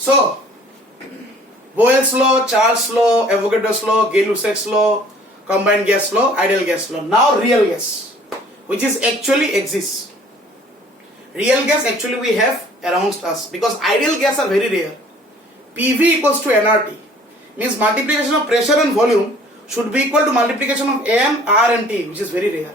So Boyle's law, Charles' law, Avogadro's law, Gay-Lussac's law, combined gas law, ideal gas law. Now real gas, which is actually exists. Real gas actually we have around us, because ideal gas are very rare. PV equals to nRT means multiplication of pressure and volume should be equal to multiplication of M, R and T, which is very rare.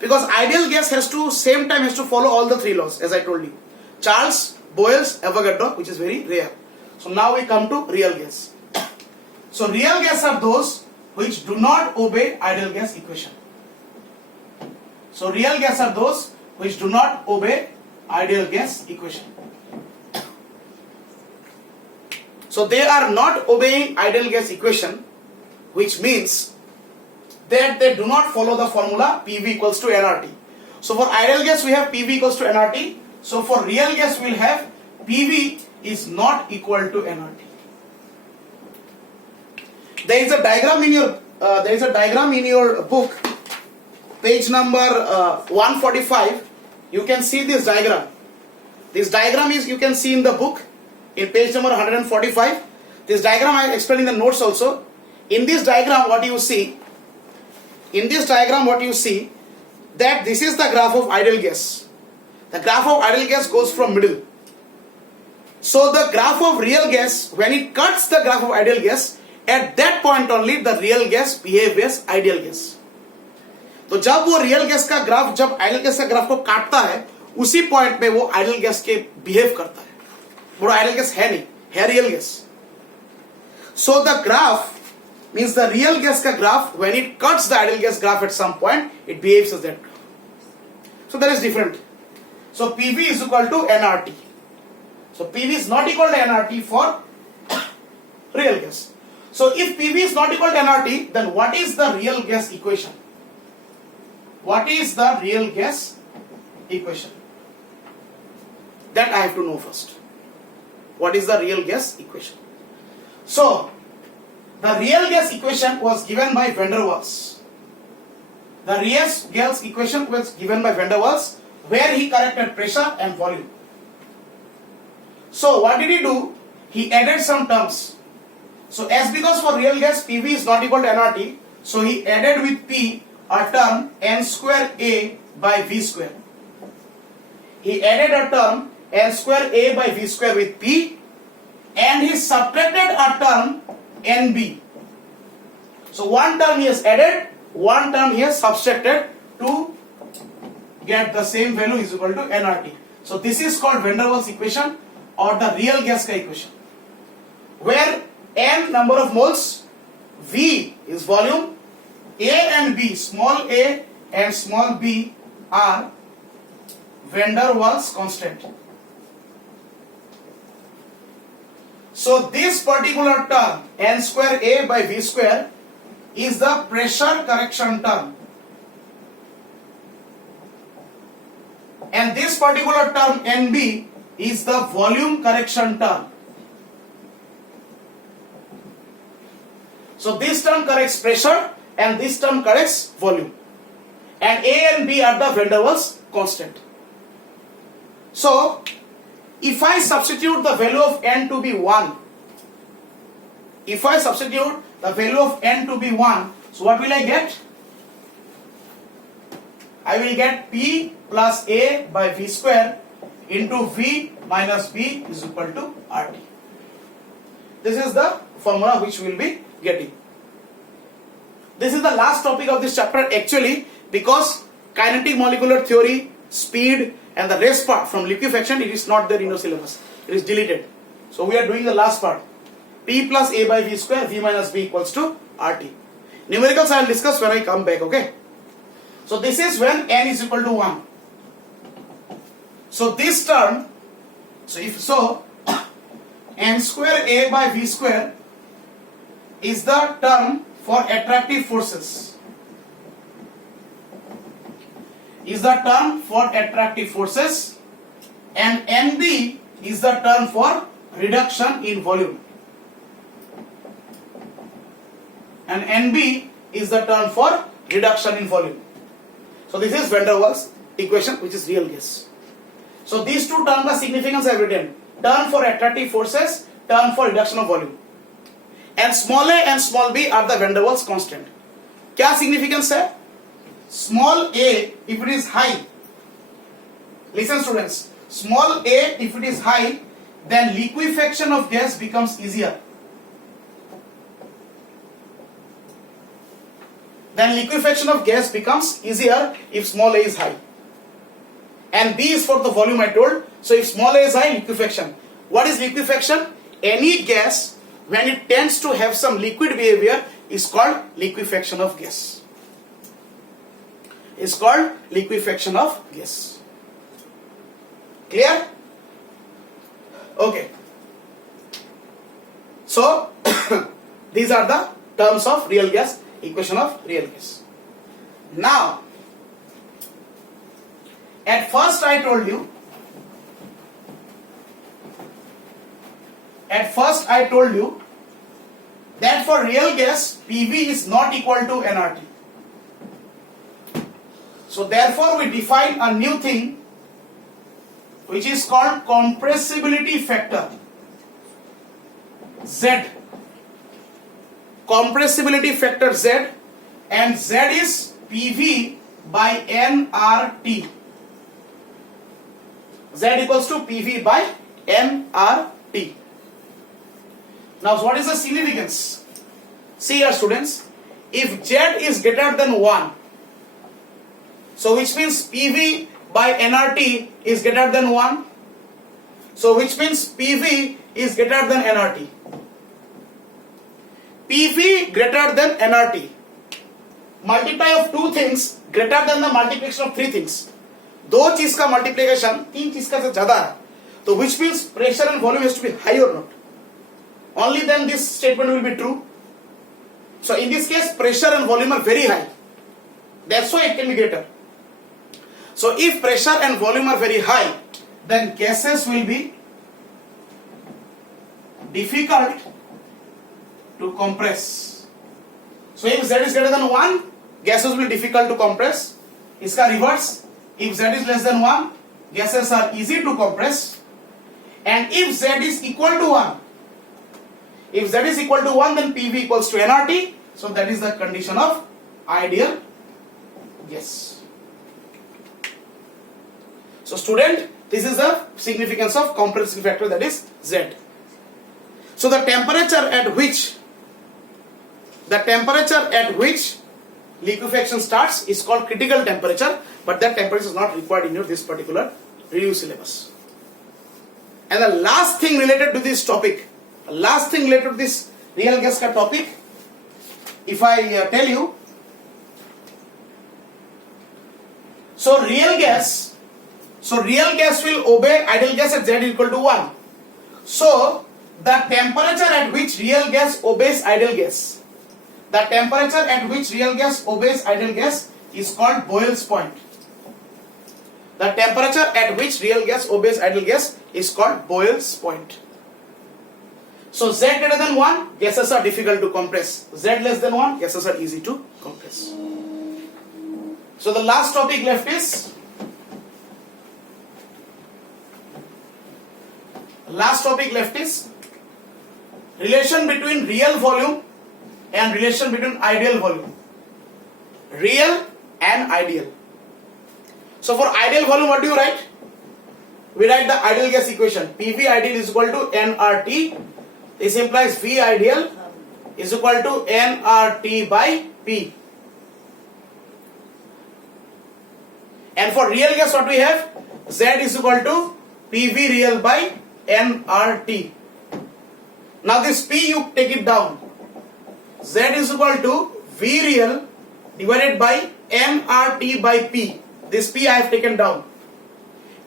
Because ideal gas has to same time has to follow all the three laws as I told you. Charles, Boyle's, Avogadro, which is very rare. So now we come to real gas. So real gas are those which do not obey ideal gas equation. So real gas are those which do not obey ideal gas equation. So they are not obeying ideal gas equation, which means that they do not follow the formula PV equals to nRT. So for ideal gas we have PV equals to nRT. So for real gas we will have PV is not equal to nRT. There is a diagram in your book, page number 145. You can see this diagram. This diagram is you can see in the book in page number 145. This diagram I explained in the notes also. In this diagram what you see that this is the graph of ideal gas. The graph of ideal gas goes from middle. So the graph of real gas, when it cuts the graph of ideal gas, at that point only the real gas behave as ideal gas. तो जब वो real gas का graph जब ideal gas का graph को काटता है, उसी पॉइंट पे वो आइडियल गैस के बिहेव करता है. वो आइडियल गैस है नहीं, है real gas. So the graph means the real gas ka graph, when it cuts the ideal gas graph at some point, it behaves as that. So that is different. So PV is equal to nRT. So PV is not equal to nRT for real gas. So if PV is not equal to nRT, then what is the real gas equation? What is the real gas equation? That I have to know first. What is the real gas equation? So the real gas equation was given by van der Waals. The real gas equation was given by van der Waals, where he corrected pressure and volume. So what did he do? He added some terms. So as because for real gas PV is not equal to nRT, so he added with P a term n square A by V square. He added a term n square A by V square with P, and he subtracted a term NB. So one term he has added, one term he has subtracted to get the same value is equal to nRT. So this is called van der Waals equation or the real gas equation, where n number of moles, V is volume, A and B, small a and small b are van der Waals constant. So this particular term n square A by V square is the pressure correction term, and this particular term NB is the volume correction term. So this term corrects pressure and this term corrects volume, and A and B are the van der Waals constant. So if I substitute the value of n to be 1, if I substitute the value of n to be 1, so what will I get? I will get P plus A by V square into V minus B is equal to RT. This is the formula which we will be getting. This is the last topic of this chapter actually, because kinetic molecular theory, speed and the rest part from liquefaction, it is not there in your syllabus. It is deleted. So we are doing the last part. P plus A by V square, V minus B equals to RT. Numericals I will discuss when I come back, okay? So this is when n is equal to 1. So this term, n square A by V square is the term for attractive forces. Is the term for attractive forces, and NB is the term for reduction in volume. And NB is the term for reduction in volume. So this is van der Waals equation, which is real gas. So these two terms, the significance I have written. term for attractive forces, term for reduction of volume. And small a and small b are the van der Waals constant. क्या significance है? Small a if it is high, listen students, small a if it is high, then liquefaction of gas becomes easier. Then liquefaction of gas becomes easier if small a is high. And B is for the volume I told. So if small a is high, liquefaction. What is liquefaction? Any gas, when it tends to have some liquid behavior, is called liquefaction of gas. Is called liquefaction of gas. Clear? Okay. So these are the terms of real gas, equation of real gas. Now, at first I told you that for real gas PV is not equal to nRT. So therefore we define a new thing which is called compressibility factor, Z. Compressibility factor Z, and Z is PV by nRT. Z equals to PV by nRT. Now what is the significance? See here students, if Z is greater than 1, so which means PV by nRT is greater than 1, so which means PV is greater than nRT. PV greater than nRT. Multiply of two things greater than the multiplication of three things. दो चीज का multiplication तीन चीज का से ज्यादा है, तो which means pressure and volume has to be high or not. Only then this statement will be true. So in this case pressure and volume are very high. That's why it can be greater. So if pressure and volume are very high, then gases will be difficult to compress. So if Z is greater than 1, gases will be difficult to compress. इसका reverse, if Z is less than 1, gases are easy to compress. And if Z is equal to 1, then PV equals to nRT. So that is the condition of ideal gas. So student, this is the significance of compressibility factor, that is Z. So the temperature at which liquefaction starts is called critical temperature, but that temperature is not required in your this particular review syllabus. And the last thing related to this topic, real gas ka topic, if I tell you, so real gas will obey ideal gas at Z equal to 1. So the temperature at which real gas obeys ideal gas, is called Boyle's point. The temperature at which real gas obeys ideal gas is called Boyle's point. So Z greater than 1, gases are difficult to compress. Z less than 1, gases are easy to compress. So the last topic left is relation between real volume and relation between ideal volume. Real and ideal. So for ideal volume, what do you write? We write the ideal gas equation. PV ideal is equal to nRT. This implies V ideal is equal to nRT by P. And for real gas, what we have? Z is equal to PV real by nRT. Now this P you take it down. Z is equal to V real divided by nRT by P. This P I have taken down.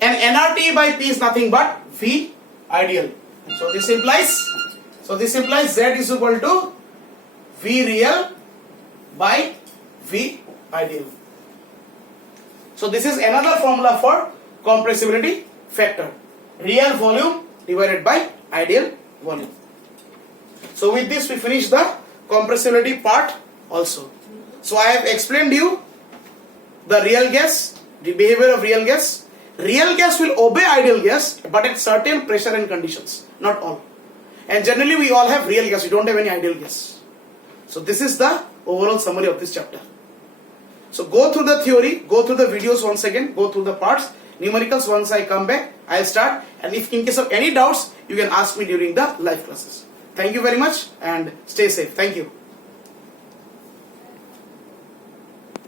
And nRT by P is nothing but V ideal. So this implies Z is equal to V real by V ideal. So this is another formula for compressibility factor. Real volume divided by ideal volume. So with this we finish the compressibility part also. So I have explained you the real gas, the behavior of real gas, Real gas will obey ideal gas, but at certain pressure and conditions, not all. And generally we all have real gas, we don't have any ideal gas. So this is the overall summary of this chapter. So go through the theory, go through the videos once again, go through the parts. Numericals, once I come back, I'll start. And if in case of any doubts, you can ask me during the live classes. Thank you very much and stay safe. Thank you.